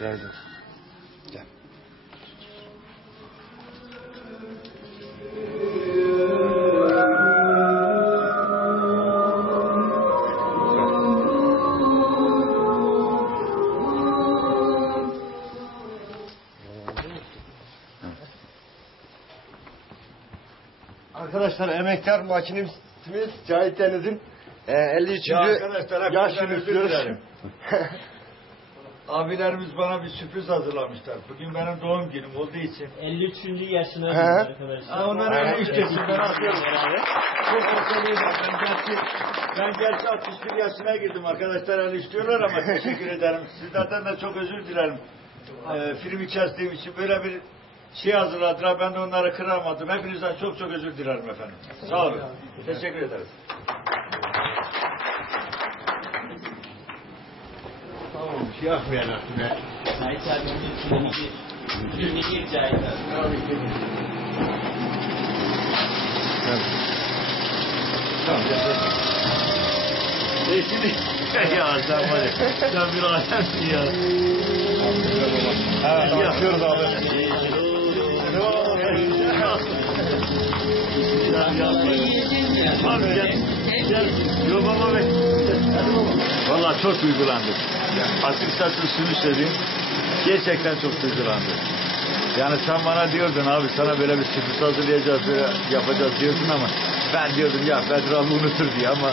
Verdim. Gel. Arkadaşlar emektar makinemiz Cahit Deniz'in e, 53. Ya arkadaşlar hepinizden yaş günü özür kutluyoruz. Abilerimiz bana bir sürpriz hazırlamışlar. Bugün benim doğum günüm olduğu için. 53. yaşına He. arkadaşlar. Ha, onların en üstesinden atıyorum herhalde. Çok var. Ben gerçi, ben gerçi 61 yaşına girdim. Arkadaşlar el istiyorlar ama teşekkür ederim. Sizlerden de çok özür dilerim. Ee, filmi kestiğim için böyle bir şey hazırladılar. Ben de onları kıramadım. Hepinizden çok çok özür dilerim efendim. Sağ olun. Teşekkür ederiz. Tamam, şey yapmayalım artık be. Cahit abinin içindeki içindeki Cahit abi. Tamam. E ya sen var ya, sen bir alemsin ya. Evet, yapıyoruz abi. Abi. Yo baba be. Valla çok duygulandım. Açıkçası şunu söyleyeyim. Gerçekten çok duygulandım. Yani sen bana diyordun abi sana böyle bir sürpriz hazırlayacağız, böyle yapacağız diyordun ama ben diyordum ya Bedri abi unutur diye ama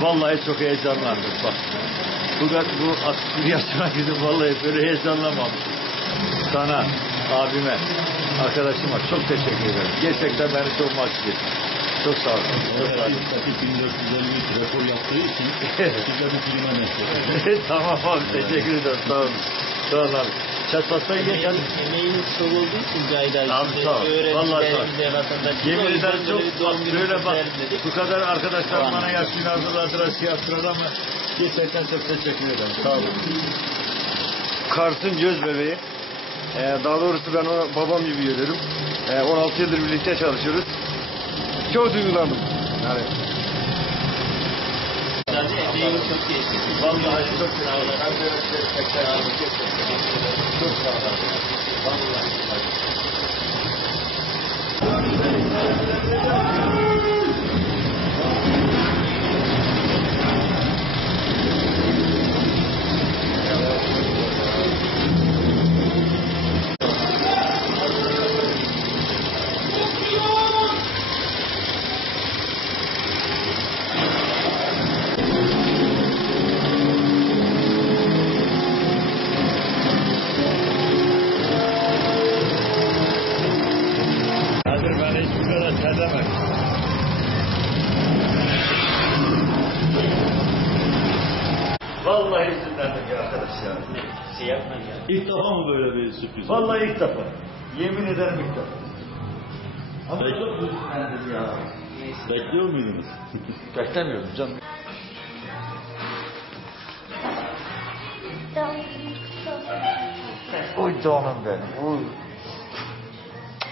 vallahi çok heyecanlandım bak. Bu, bu 61 yaşına gidip vallahi böyle heyecanlamamışım. Sana, abime, arkadaşıma çok teşekkür ederim. Gerçekten beni çok mahcup ettin. Çok sağ olun. Olun. 1453 rapor yaptığı için size bir anlattı. tamam abi teşekkür ederim. Sağ olun. Sağ olun abi. Çatlatsan gel gel. Emeğiniz çok olduğu için Cahit abi. Sağ ol. Vallahi sağ ol. Öğrencilerimize, vatandaşlarımıza Yemin ederim çok bak kutlayalım dedik. bu kadar arkadaşlar Tamam. bana yaş günü hazırladılar şey yaptılar ama gerçekten çok teşekkür ederim. Sağ olun. Kars'ın göz bebeği. Ee, daha doğrusu ben ona babam gibi görüyorum. Ee, 16 yıldır birlikte çalışıyoruz. Çok duygulandım. Yani Abi emeğiniz çok geçti. Vallahi çok Sağ olun. Ben böyle tekrar Çok sağ olun. Terlemem. Vallahi sinirlendim ya arkadaş ya. Şey yapmayın ya. İlk defa mı böyle bir sürpriz? Vallahi ilk defa. Yemin ederim ilk defa. Ama Peki. çok sinirlendim ya. Bekliyor muydunuz? Beklemiyordum canım. Oy canım benim. Oy.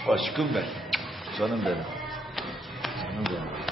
Aşkım benim. Canım benim. Canım benim.